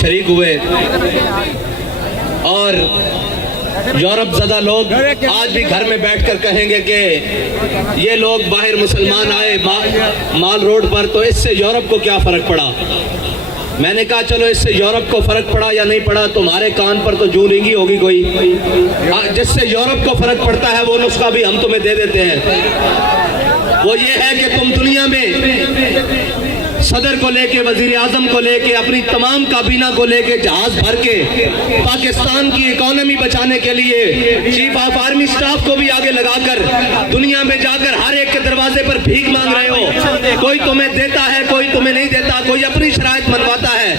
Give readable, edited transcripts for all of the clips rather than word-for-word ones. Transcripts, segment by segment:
شریک ہوئے اور یورپ زدہ لوگ آج بھی گھر میں بیٹھ کر کہیں گے کہ یہ لوگ باہر مسلمان آئے مال روڈ پر تو اس سے یورپ کو کیا فرق پڑا. میں نے کہا چلو اس سے یورپ کو فرق پڑا یا نہیں پڑا, تمہارے کان پر تو جو رنگی ہوگی کوئی. جس سے یورپ کو فرق پڑتا ہے وہ نسخہ بھی ہم تمہیں دے دیتے ہیں. وہ یہ ہے کہ تم دنیا میں صدر کو لے کے, وزیر اعظم کو لے کے, اپنی تمام کابینہ کو لے کے جہاز بھر کے پاکستان کی اکانومی بچانے کے لیے چیف آف آرمی سٹاف کو بھی آگے لگا کر دنیا میں جا کر ہر ایک کے دروازے پر بھیک مانگ رہے ہو. کوئی تمہیں دیتا ہے, کوئی تمہیں نہیں دیتا, کوئی اپنی شرائط منواتا ہے.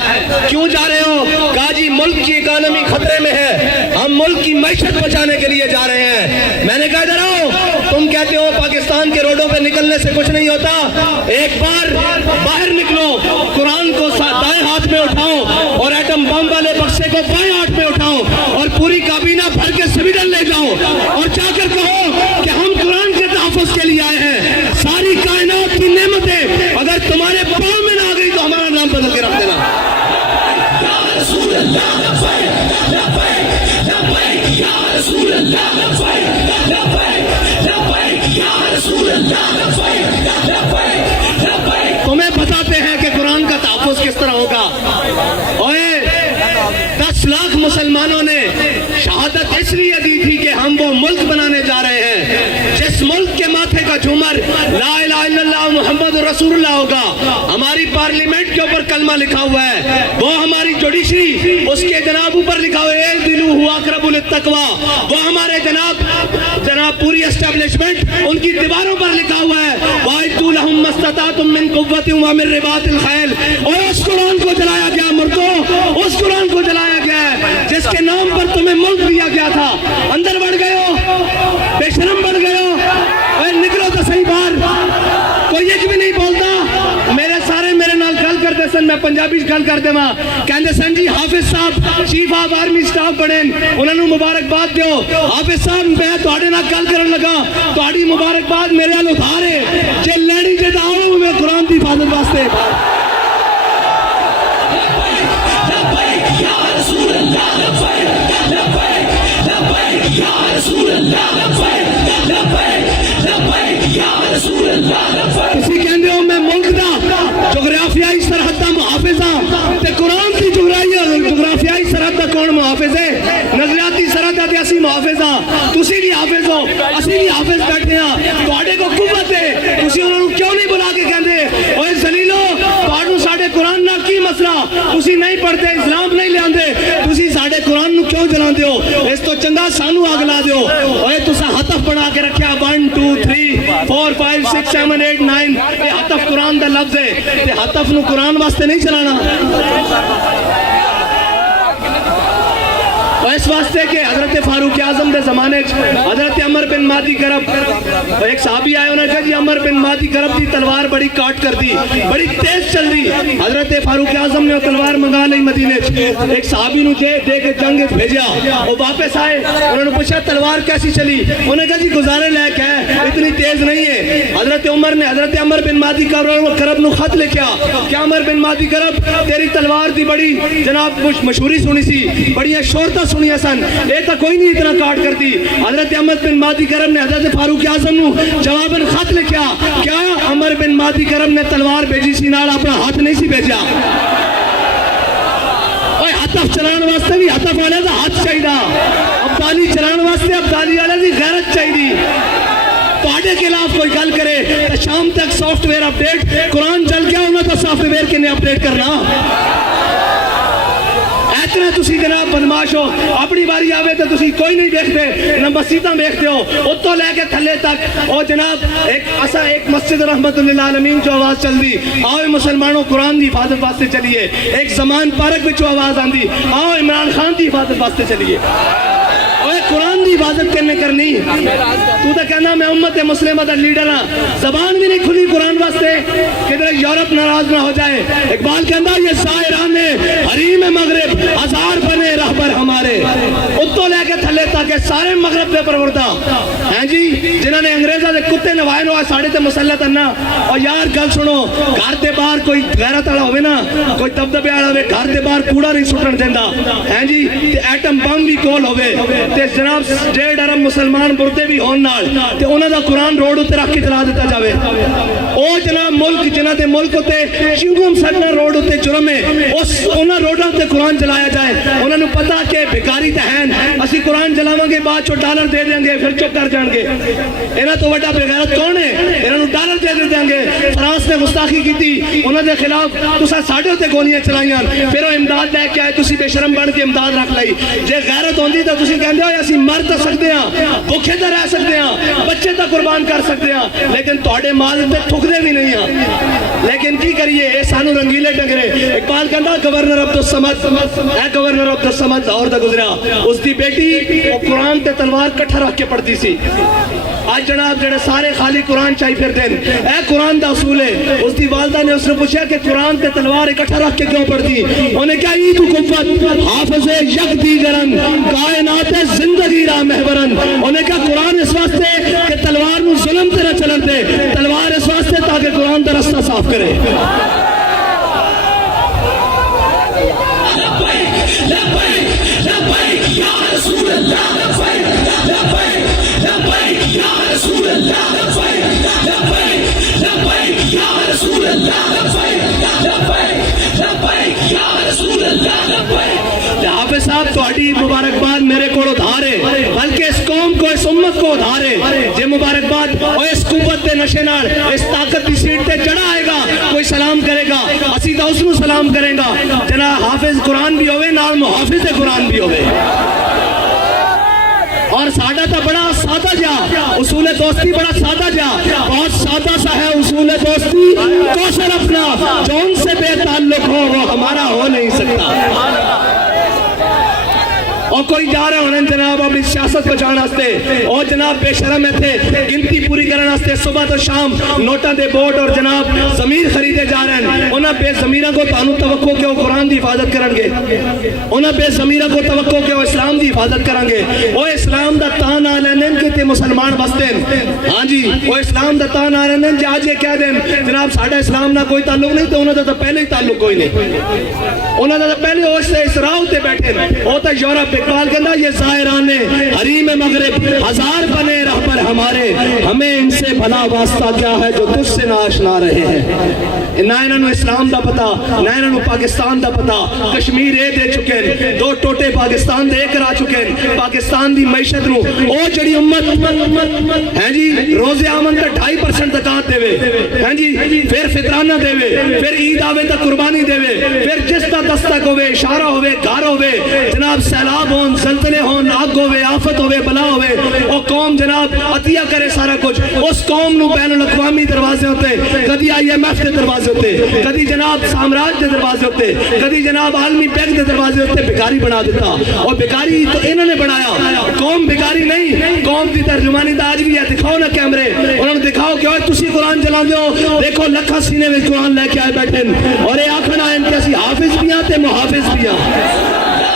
کیوں جا رہے ہو؟ کہا جی ملک کی اکانومی خطرے میں ہے, ہم ملک کی معیشت بچانے کے لیے جا رہے ہیں. میں نے کہا ادھر آؤ, تم کہتے ہو پاکستان کے روڈوں پہ نکلنے سے کچھ نہیں ہوتا, ایک بار باہر نکلو, قرآن کو دائیں ہاتھ میں اٹھاؤ اور ایٹم بم والے بکسے کو بائیں ہاتھ میں اٹھاؤ اور پوری کابینہ بھر کے سویڈن لے جاؤ اور جا کر کہو کہ ہم قرآن کے تحفظ کے لیے آئے ہیں. ساری کائنات کی نعمتیں اگر تمہارے پاؤں میں نہ آ گئی تو ہمارا نام بدل کے رکھ دینا. یا رسول اللہ لبیک لبیک لبیک یا رسول اللہ لبیک لبیک لبیک یا رسول اللہ لبیک لبیک لبیک. تمہیں بتاتے ہیں کہ قرآن کا تحفظ کس طرح ہوگا. اوئے 10 لاکھ مسلمانوں نے شہادت اس لیے دی تھی کہ ہم وہ ملک بنانے جا رہے ہیں جس ملک کے ماتھے کا جھومر لا الہ الا اللہ محمد رسول اللہ ہوگا. ہماری پارلیمنٹ کے اوپر کلمہ لکھا ہوا ہے, وہ ہماری جوڈیشری اس کے جناب اوپر لکھا ہوا ہے اعدلوا اقرب للتقوی, وہ ہمارے جناب پوری اسٹیبلشمنٹ ان کی دیواروں پر لکھا ہوا ہے وَأَعِدُّوا لَهُم مَّا اسْتَطَعْتُم مِّن قُوَّةٍ وَمِن رِّبَاطِ الْخَيْلِ. اور اس قرآن کو جلایا گیا مردوں, اس قرآن کو جلایا گیا ہے جس کے نام پر تمہیں ملک دیا گیا تھا. اندر بڑھ گئے ہو, بے شرم بڑھ گئے ہو, اور نکلو تو صحیح باہر. کوئی ایک بھی نہیں بولتا. میرے نال گل کرتے سن, میں پنجابی گل کرتے ماں کہندے سن جی حافظ صاحب چیف آف آرمی سٹاف بنے, انہوں نے مبارکباد دیو. حافظ صاحب میں تواڈے نال گل کرن لگا, تواڈی مبارکباد میرے نال ادھار ہے, جے لڑی تے آؤ میں قرآن دی حفاظت واسطے. کسی کہندے ہو میں ملک دا جغرافیائی سرحد دا محافظ ہاں, تے قرآن کی جغرافیائی سرحد دا کون محافظ ہے؟ نظریاتی سرحد دا تے اسی محافظ ہاں. تسی بھی حافظ ہو, اسی بھی حافظ بیٹھے ہاں. تواڈے کو قوت ہے, تسی انہاں نوں کیوں نہیں بلا کے کہندے اوے ذلیلو تواڈوں ساڈے قرآن نال کی مسئلہ, تسی نہیں پڑھتے, اسلام نہیں لیاندے, تسی ساڈے قرآن نوں کیوں جلاندے ہو؟ اس تو چنگا سانو اگ لا دیو. اوے تساں ہتف بنا کے رکھیا 1 2 3 4 5 6 7 8 9, یہ ہتف قرآن دا لفظ ہے, تے ہتف نو قرآن واسطے نہیں چلانا. اس واسطے کہ حضرت فاروق اعظم دے زمانے حضرت عمر بن مادی کرب, ایک صحابی آئے انہوں نے کہا جی عمر بن مادی کرب دی تلوار بڑی کاٹ کر دی, بڑی تیز چل دی. حضرت فاروق اعظم نے وہ تلوار منگا لی مدینے, ایک صحابی نو دے کے جنگ بھیجا. وہ واپس آئے, انہوں نے پوچھا تلوار کیسی چلی؟ انہوں نے کہا جی گزارے لائق ہے, اتنی تیز نہیں ہے. حضرت عمر نے حضرت عمر بن مادی کرب نو خط لکھیا کہ عمر بن مادی کرب تیری تلوار دی بڑی جناب مشہوری سنی سی, بڑی شہرت سنی سن, اے تا کوئی نہیں اتنا کاٹ کر دی. حضرت عمر بن مادی کرم نے حضرت فاروق اعظم نو جواباً خط لکھیا, کیا عمر بن مادی کرم نے تلوار بھیجی سی نال اپنا ہاتھ نہیں سی بھیجا؟ اوے ہتف چلان واسطے بھی ہتف والے دا ہاتھ چاہیدا, ابدالی چلان واسطے ابدالی والے دی غیرت چاہیدی. تواڈے خلاف کوئی گل کرے تے شام تک سافٹ ویئر اپڈیٹ, قرآن چل گیا انہاں تو سافٹ ویئر کنے اپڈیٹ کرنا. اتنا تسی جناب بدماش ہو, اپنی باری آوے تو تسی کوئی نہیں دیکھتے, نہ مسیطاں دیکھتے ہو, اتوں لے کے تھلے تک. او جناب ایک مسجد رحمت للعالمین جو آواز چل دی, آؤ مسلمانوں قرآن دی حفاظت واسطے چلیے. ایک زمان پارک وچ آواز آندی, آؤ عمران خان دی حفاظت واسطے چلیے. اوے قرآن دی حفاظت کرنے کرنی, تو تے کہنا میں امت مسلمہ دا لیڈر ہاں, زبان بھی نہیں کھلی قرآن واسطے کدھر یورپ ناراض نہ ہو جائے. اقبال کہندا یہ زائران حریم مغرب ہزار بنے رہبر ہمارے, اتوں لے کے تھلے تک کہ سارے مغرب دے پروردہ ہیں جی جنہوں نے انگریزہ دے کتے نوائے نو ساڑے تے مسلط اننا. اور یار گل سنو, گھر دے باہر کوئی غیرت والا ہوئے نا, کوئی دبدبے والا ہوئے, گھر دے باہر کوڑا نہیں سٹن دیندا ہیں جی, تے ایٹم بم بھی کول ہوئے تے جناب 1.5 ارب مسلمان مردے بھی ہون نال تے انہاں دا قرآن روڈ تے رکھ کے چلا دیتا جاوے. او جناب ملک جنہاں دے ملک تے چنگم سٹنا روڈ تے جرم ہے, اس انہاں روڈاں تے قرآن چلایا جائے. انہاں نوں پتہ کہ بھکاری تے ہیں, اسی قرآن چلاواں گے بعد چوں ڈالر دے دیں گے پھر چپ کر جان گے. انہاں تو وڈا بے غیرت کون ہے؟ انہاں نوں ڈالر دے دیں گے. فرانس نے گستاخی کیتی, انہاں دے خلاف تساں ساڈے تے گولیاں چلائیاں, پھر وہ امداد لے کے آئے, تسی بے شرم بن کے امداد رکھ لئی. جے غیرت ہوندی تے تسی کہندے ہو اسی مر تے سکدے ہاں, بھوکے تے رہ سکدے ہاں, بچے تے قربان کر سکدے ہاں, لیکن تہاڈے مال تے تھکدے بھی نہیں ہاں. لیکن کی کریے, اے سانو رنگیلے ڈنگرے. اقبال کہندا گورنر عبدالصمد, اے گورنر عبدالصمد لاہور دا گزریا, اس دی بیٹی او قرآن تے تلوار کٹھا رکھ کے پڑھتی سی. آج جناب جڑے سارے خالی قرآن چاہی پھر دین, اے قرآن دا اصول ہے. اس دی والدہ نے اس نے پوچھا کہ قرآن تے تلوار اکٹھا رکھ کے کیوں پڑھتی؟ انہوں نے کہا ای تو قوت حافظ یک دیگرن کائنات زندگی را محورن. انہوں نے کہا قرآن اس واسطے کہ تلوار نو ظلم تے نہ چلن دے, تلوار اس واسطے تاکہ قرآن دا رستہ صاف کرے. لبیک لبیک لبیک یا رسول اللہ, لبیک لبیک لبیک یا رسول اللہ, لبیک لبیک لبیک یا رسول اللہ, لبیک لبیک لبیک یا رسول اللہ, لبیک. حافظ صاحب تہاڈی مبارکباد میرے کو ادھار ہے, بلکہ اس قوم کو اس امت کو ادھار ہے. جے مبارکباد اور اس قوت دے نشے نال اس طاقت دی سیٹ تے چڑھا آئے گا, کوئی سلام کرے گا, اسی دا اس نو سلام کریں گا. جناب حافظ قرآن بھی ہوئے, نال محافظ قرآن بھی ہوئے. اور سادہ تا بڑا سادہ جا اصول دوستی, بڑا سادہ جا, بہت سادہ سا ہے اصول دوستی. کوثر اپنا جو ان سے بے تعلق ہو وہ ہمارا ہو نہیں سکتا. اور کوئی جا رہے ہونے جناب اپنی سیاست بچانا ہستے, اور جناب بے شرم تھے گنتی پوری کرنا ہستے صبح تو شام نوٹاں دے بورڈ اور جناب ضمیر خریدے جا رہے ہیں. انہاں بے ضمیرہ کو تانوں توقع کہ وہ قرآن دی حفاظت کرن گے, انہاں بے ضمیرہ کو توقع کہ وہ اسلام دی حفاظت کرن گے. وہ اسلام دا تان آ لینن کہ تے مسلمان بستین, ہاں جی وہ اسلام دا تان آ لینن جے آج یہ کہہ دیں جناب ساڈا اسلام نہ کوئی تعلق نہیں, تو انہاں دا تو پہلے ہی تعلق کوئی نہیں. انہاں دا پہلے اس راہ تے بیٹھے, وہ تو یورپ. اقبال کہنا یہ زائران حریم مغرب ہزار بنے رہبر ہمارے, ہمیں ان سے بھلا واسطہ کیا ہے جو تجھ سے نہ آشنا رہے ہیں. نہ انہوں اسلام دا پتا, نہ انہوں پاکستان دا پتا. کشمیر اے دے چکے ہیں, 2 ٹوٹے پاکستان دے کرا چکے ہیں. پاکستان دی معیشت نو او جڑی امت ہیں جی روز آمن کا 2.5% زکات دے وے ہیں جی, پھر فطرانہ دے وے, پھر عید آوے تا قربانی دے وے, پھر جس دا دستک ہوئے, اشارہ ہوئے, گھر ہوئے, جناب سیلاب ہون, زلزلے ہون, آگ ہوئے, آفت ہوئے, بلا ہوئے, او قوم جناب عطیہ کرے سارا کچھ. اس قوم نو بین الاقوامی دروازے ہوتے, کدی IMF دے دروازے ہوتے, کدی جناب سامراج دے دروازے ہوتے, کدی جناب عالمی بینک دے دروازے ہوتے. بھکاری بنا دیتا, اور بھکاری تو انہوں نے بنایا. قوم بھکاری نہیں, قوم دی ترجمانی دا آج بھی ہے. دکھاؤ نا کیمرے, انہوں نے دکھاؤ کہ تسی قرآن چلا دو, دیکھو لکھا سینے میں قرآن لے کے آئے بیٹھے, اور یہ آکھنا ہے کہ اسی حافظ بھی آتے محافظ بھی آتے.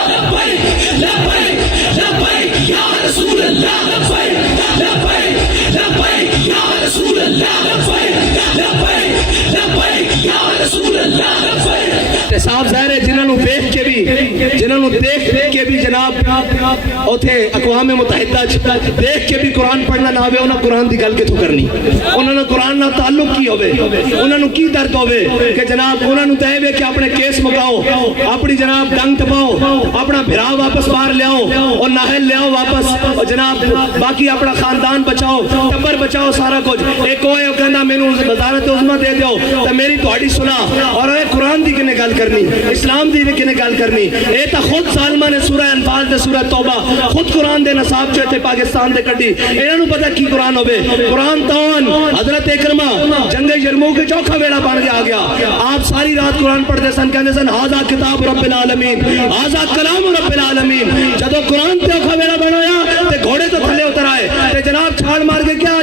لبیک لبیک لبیک یا رسول اللہ, لبیک لبیک لبیک یا رسول اللہ, لبیک لبیک لبیک یا رسول اللہ, لبیک. صاحب ظاہر ہے جنہوں دیکھ کے بھی جناب اوتھے اقوام متحدہ دیکھ کے بھی قرآن پڑھنا نہ ہوئے, انہوں قرآن دی گل کے تو کرنی, انہوں نے قرآن نہ تعلق کی ہوئے, انہوں نے کی درد ہوئے کہ جناب انہوں نے دے ہوئے کہ اپنے کیس مکاؤ, اپنی جناب ڈنگ تپاؤ, اپنا بھرا واپس باہر لے آؤ, اور ناہل لے آؤ واپس, اور جناب باقی اپنا خاندان بچاؤ, ٹبر بچاؤ, سارا کچھ. ایک ہوئے کہنا میں نے وزارت عظمیٰ دے دیو تو میری تہاڈی سنا, اور اے قرآن دی کنے گل کرنی, اسلام دی کنے گل کرنی. اے تا خود ظالمہ نے سورہ انفال دے سورہ توبہ خود قرآن دے نصاب چاہتے پاکستان دے کٹی. انہوں پتہ کی قرآن ہوئے, قرآن تاون حضرت اکرمہ جنگ یرموک کے چوکھا ویڑا بن کے آ گیا. آپ ساری رات قرآن پڑھتے سن, کہتے سن ہاذا کتاب رب العالمین, ہاذا کلام رب العالمین. جدو قرآن تے اوکھا ویڑا بنایا تے گھوڑے تو تھلے اتر آئے, تے جناب چھاڑ مار کے کیا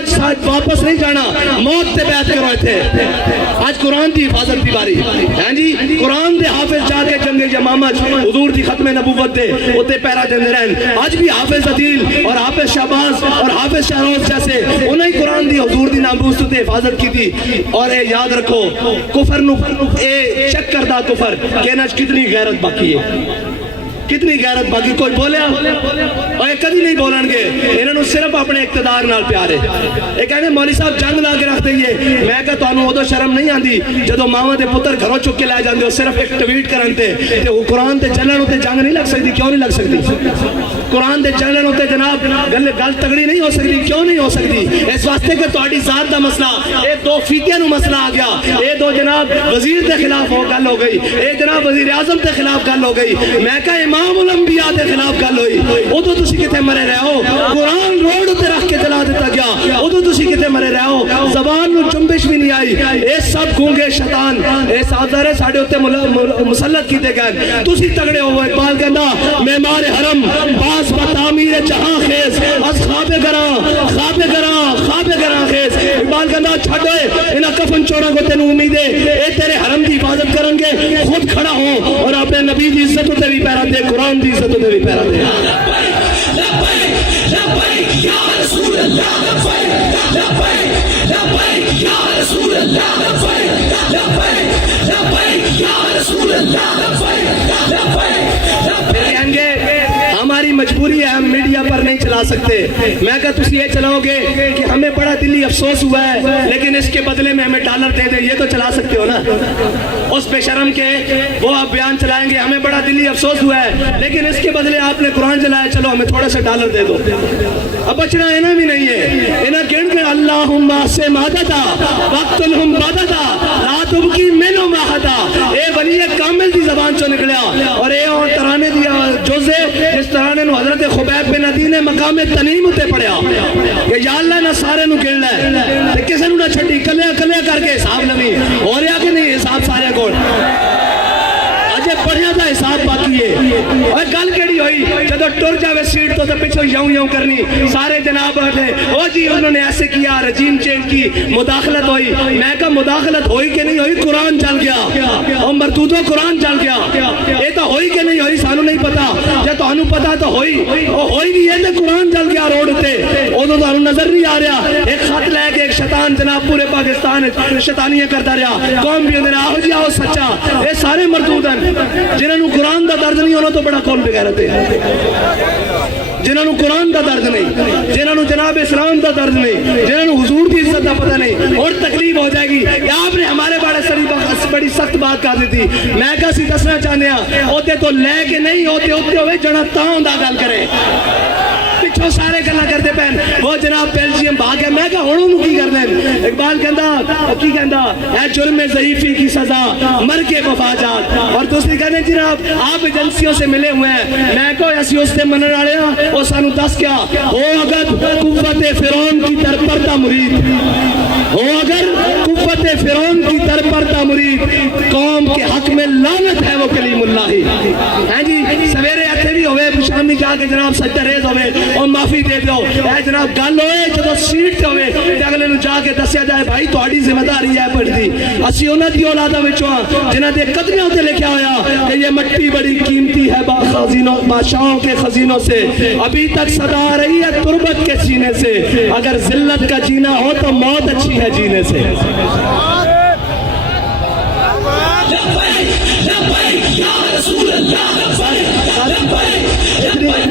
واپس نہیں جانا موت سے بیعت کرو تھے آج قرآن دی حفاظت دی باری ہاں جی قرآن دے حافظ جا کے جنگ جمامہ حضور دی ختم نبوت دے اتے پیرا دیندے رہن آج بھی حافظ عدیل اور حافظ شہباز اور حافظ شہروز جیسے انہیں قرآن دی حضور دی ناموس تے حفاظت کی تھی اور اے یاد رکھو کفر نو اے چیک کردہ کفر کہنا کتنی غیرت باقی ہے کتنی غیرت باقی کوئی بولیا اور یہ کبھی نہیں بولن گے انہوں نے صرف اپنے اقتدار نال پیارے یہ کہنے مولی صاحب جنگ لا کے رکھ دئیے میں کہا تو انہوں ادو شرم نہیں آندی جدو ماما دے پتر گھروں چک کے لائے جاندے ہو صرف ایک ٹویٹ کرن تے وہ قرآن تے چلن ہوتے جنگ نہیں لگ سکتی کیوں نہیں لگ سکتی قرآن تے چلن ہوتے جناب گل تگڑی نہیں ہو سکتی کیوں نہیں ہو سکتی اس واسطے کہ تہاڈی ذات دا مسئلہ اے دو فیتیاں نو مسئلہ آ گیا اے دو جناب وزیر دے خلاف ہو گل ہو گئی اے جناب وزیر اعظم دے خلاف گل ہو گئی میں کہا امام الانبیاء دے خلاف گل ہوئی ادو تسی کتے مرے رہے ہو قرآن روڈ تے رکھ کے جلا دیتا گیا ادو تسی کتے مرے رہے ہو زبان نو جنبش بھی نہیں آئی اے سب گونگے شیطان اے سازدارے ساڑھے ہوتے مسلط کیتے گئے تسی تگڑے ہو اقبال کہنا معمار حرم باز بتعمیر جہاں خیز از خواب گراں خیز اقبال کہنا چھڑے انہا کفن چوڑا کو تینو امیدے اے تیرے حرم دی حفاظت کرن گے خود کھڑا ہو اور اپنے نبی دی عزت تے بھی پیرا دے قرآن دی عزت تے بھی پیرا دے لبیک یا رسول اللہ لبیک یا رسول اللہ لبیک یا رسول اللہ کہیں گے ہماری مجبوری ہے ہم میڈیا پر نہیں چلا سکتے میں کہا تسی یہ چلاؤ گے کہ ہمیں بڑا دلی افسوس ہوا ہے لیکن اس کے بدلے میں ہمیں ڈالر دے دیں یہ تو چلا سکتے ہو نا اس بے شرم کے وہ آپ بیان چلائیں گے ہمیں بڑا دلی افسوس ہوا ہے لیکن اس کے بدلے آپ نے قرآن چلایا چلو ہمیں تھوڑا سا ڈالر دے دو اب بچنا اینا بھی نہیں ہے اینا کہن کے اللہم سے مادتا وقتلہم بادتا لا تبکی منو ماہتا اے ولی کامل دی زبان چو نکلیا اور اے ترانے دیا جوزے جس ترانے نو حضرت خبیب بن عدی نے مقام تنیم تے پڑھیا کہ یا اللہ نہ سارے نو گن لے کسے نو نہ چھٹی کلیا کر کے حساب نمی ہو رہا کہ نہیں حساب سارے کو پڑھیا تھا حساب باقی ہے اور گل کیڑی ہوئی جدو ٹر جاوے سیٹ تو پیچھو یوں کرنی سارے جناب بیٹھے او جی انہوں نے ایسے کیا رجیم چینج کی مداخلت ہوئی میں کہا مداخلت ہوئی کہ نہیں ہوئی قرآن چل گیا اور مردودوں قرآن چل گیا یہ تو ہوئی کہ نہیں ہوئی سانو نہیں پتا جب تو انہوں پتا تو ہوئی ہوئی بھی یہ تو قرآن چل گیا روڈ تے ادو تو نظر نہیں آ رہا ایک خط لے کے ایک شیطان جناب پورے پاکستان شیطانیاں کرتا رہا قوم بھی اندر آہو جی آہو سچا یہ سارے مردود ہیں جنہوں نے قرآن دا درد نہیں ہونا تو بڑا کون بغیرت ہے جنہوں نے قرآن دا درد نہیں جنہوں نے جناب اسلام دا درد نہیں جنہوں نے حضور کی عزت دا پتہ نہیں اور تکلیف ہو جائے گی کہ آپ نے ہمارے بڑی سخت بات کہا دی تھی میں کہا سی دسنا چاہنے ہیں ہوتے تو لے کے نہیں ہوتے ہوئے جڑا تاؤں دا گل کرے پچھو سارے گلا کرتے پہن وہ جناب بیلجیم بھاگ ہے میں کہا ہونوں نو کی کر دیں اقبال کہندا ہے جرم ضعیفی کی سزا مر کے مفاجات اور دوسری کہنے جناب آپ ایجنسیوں سے ملے ہوئے ہیں میں کہا ایسی اس سے منن والے ہیں وہ سانو دس کیا ہو اگر قوت فرعون کی ترپرتا مرید ہو اگر قوت فرعون کی ترپرتا مرید قوم کے حق میں لعنت ہے وہ کلیم اللہ ہی ہیں جی سویرے ایتھے بھی ہوئے شامی جا کے جناب سجدہ ریز ہوئے اور معافی دے دو اے جناب گل ہوئے جدو سیٹ تے ہوئے تے اگلے نو جا کے دسیا جائے بھائی تہاڈی ذمہ داری ہے پڑھدی اسی انہاں دی اولاداں وچوں جنہاں دے قدمیاں تے لکھیا ہویا کہ یہ مٹی بڑی قیمتی ہے خزینوں بادشاہوں کے خزینوں سے ابھی تک صدا آ رہی ہے تربت کے سینے سے اگر ذلت کا جینا ہو تو موت اچھی ہے جینے سے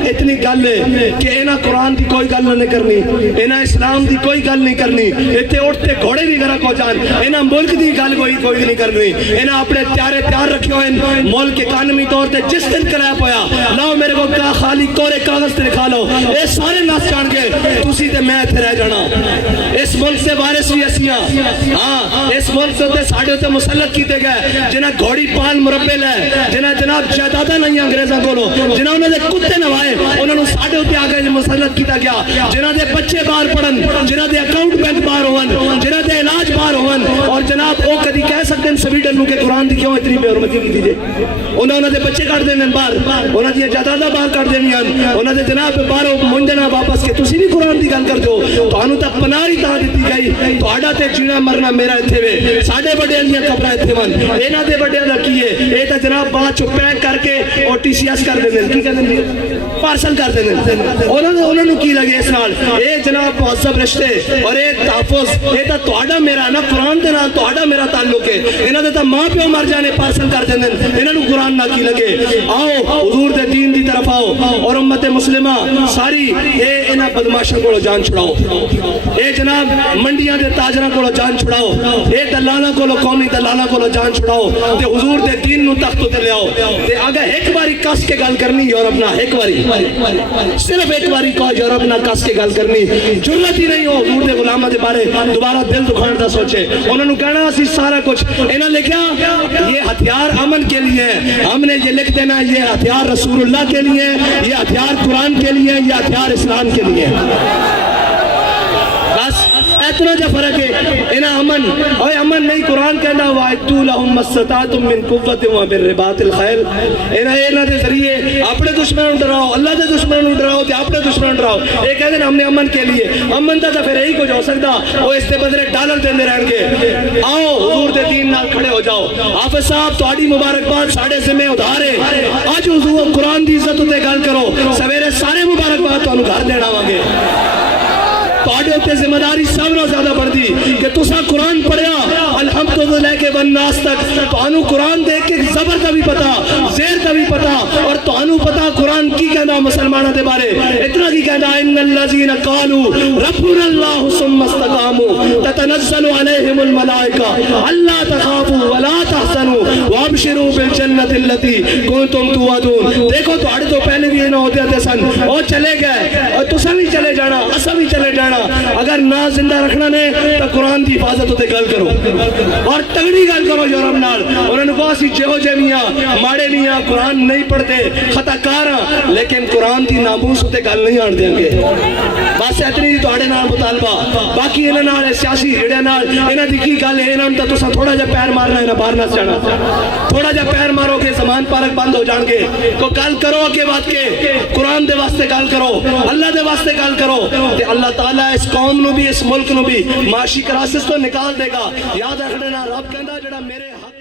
اتنی گل ہے کہ اینا قرآن دی کوئی گل نہیں کرنی اینا اسلام دی کوئی گل نہیں کرنی اتنے اٹھتے گھوڑے بھی گرک ہو جان اینا ملک دی گل کوئی نہیں کرنی اینا اپنے تیار رکھے ہوئے ملک اکانومی طور تے جس دن کریپ ہویا لاؤ میرے کو خالی کورے کاغذ تے لکھا لو اے سارے ناس جان کے تسی تے میں اتنے رہ جانا اس ملک سے وارث بھی اسیاں ہاں اس ملک سے ساڑھے ہوتے مسلط کیتے گئے جنہ گھوڑی پال مربے لے جنہ جناب جائیداداں نہیں انگریزاں کولو جنہ انہوں نے کتے نوائے انہوں نے ساڑھے ہوتے آگے مسلط کیتا گیا جنہ دے بچے باہر پڑھن جنہ دے اکاؤنٹ بینک باہر ہون جنہ دے علاج باہر ہون اور جناب وہ کدی کہہ سکتے ہیں سویڈن نو کہ قرآن دی کیوں اتنی بے حرمتی کی دیجئے انہوں نے بچے کاٹ دینے باہر انہوں نے جائیداداں باہر کر دینی انہوں نے جناب بارو منجنا واپس کے تسی نہیں قرآن دی گل کر دو تو انہوں تا پناہی تا دیتی گئی تو آڈا تے جینا مرنا میرا اتھے وے ساڑھے بڑے علیاں قبرہ اتھے من اینا دے بڑے علیاں کیے اے تا جناب بات چو پیک کر کے اور ٹی سی ایس کر دیں کی کہتے ہیں پارسل کر دیں انہوں نے کی لگے اس نال اے جناب معذب رشتے اور اے تحفظ اے تا توڑا میرا نا قرآن دے نا توڑا میرا تعلق ہے انہوں نے تا ماں پیو مر جانے پارسل کر دیں انہوں نے قرآن نہ کی لگے آؤ حضور دے دین دی طرف آؤ اور امت مسلمہ ساری اے انہاں بدماشوں کو جان چھڑاؤ اے جناب منڈیاں دے تاجرہ کو جان چھڑاؤ اے دلالہ کو قومی دلالہ کو جان چھڑاؤ تے حضور دے دین نو تخت تے لے آؤ تے اگر ایک باری کس کے گل کرنی یورپ نہ ایک باری صرف ایک باری کو یورپ نہ کس کے گل کرنی جرت ہی نہیں ہو حضور دے غلامہ دے بارے دوبارہ دل دکھان دا سوچے انہوں نے کہنا اسی سارا کچھ انہوں نے لکھا یہ ہتھیار امن کے لیے ہم نے یہ لکھ دینا یہ ہتھیار رسول اللہ کے لیے یہ ہتھیار قرآن کے لیے یہ ہتھیار اسلام کے لیے بس اتنا جا فرق ہے انہا امن اور امن نہیں قرآن کہنا وَعِدُّوا لَهُمْ مَسْتَطَعْتُم مِّن قُوَّةٍ وَبِالرِّبَاطِ الْخَيْلِ انہا دے ذریعے اپنے دشمنوں ڈراؤ اللہ دے دشمنوں ڈراؤ تے اپنے دشمنوں ڈراؤ ایک کہتے ہیں ہم نے امن کے لیے امن تا پھر یہی کچھ ہو سکتا وہ اس تے بدلے ڈالر دیندے رہن گے آؤ حضور دے دین نال کھڑے ہو جاؤ حافظ صاحب تہاڈی مبارکباد ساڈے ذمہ ادھار ہے اج حضور قرآن دی عزت تے گل کرو سویرے سارے مبارکباد تانوں گھر دینا واںگے تواڈے تے ذمہ داری سب نال زیادہ بڑھدی کہ تساں قرآن پڑھیا الحمدللہ لے کے والناس تک تانوں قرآن دیکھ کے زبر کا بھی پتا زیر کا بھی پتا اور تانوں پتا قرآن کی کہنا مسلمانوں دے بارے اتنا کی کہنا ان الذین قالوا ربنا اللہ ثم استقاموا تتنزل علیہم الملائکہ الا تخافوا ولا تحزنوا وابشروا بالجنۃ التي کنتم توعدون دیکھو تواڈے تو پہلے بھی نہ ہوتے تھے سن اور چلے گئے اور تساں بھی چلے جانا اساں بھی چلے جانا اگر نہ زندہ رکھنا نے تو قرآن دی حفاظت ہوتے گل کرو اور تگڑی گل کرو یورپ نال انہوں نے کہا سی جہو جے میاں ماڑے میاں قرآن نہیں پڑھتے خطا کار لیکن قرآن دی ناموس ہوتے گل نہیں آن دیں گے بس اتنی دی تواڈے نال مطالبہ باقی انہاں نال سیاسی جڑے نال انہاں دی کی گل ہے انہاں تے تساں تھوڑا جا پیر مارنا انہاں باہر نہ جانا تھوڑا جا پیر مارو گے زمان پارک بند ہو جان گے تو گل کرو اگے بات کے قرآن دے واسطے گل کرو اللہ دے واسطے گل کرو تے اللہ تعالی اس قوم نو بھی اس ملک نو بھی معاشی کراسس تو نکال دے گا یاد رکھنا رب کہندا جڑا میرے حق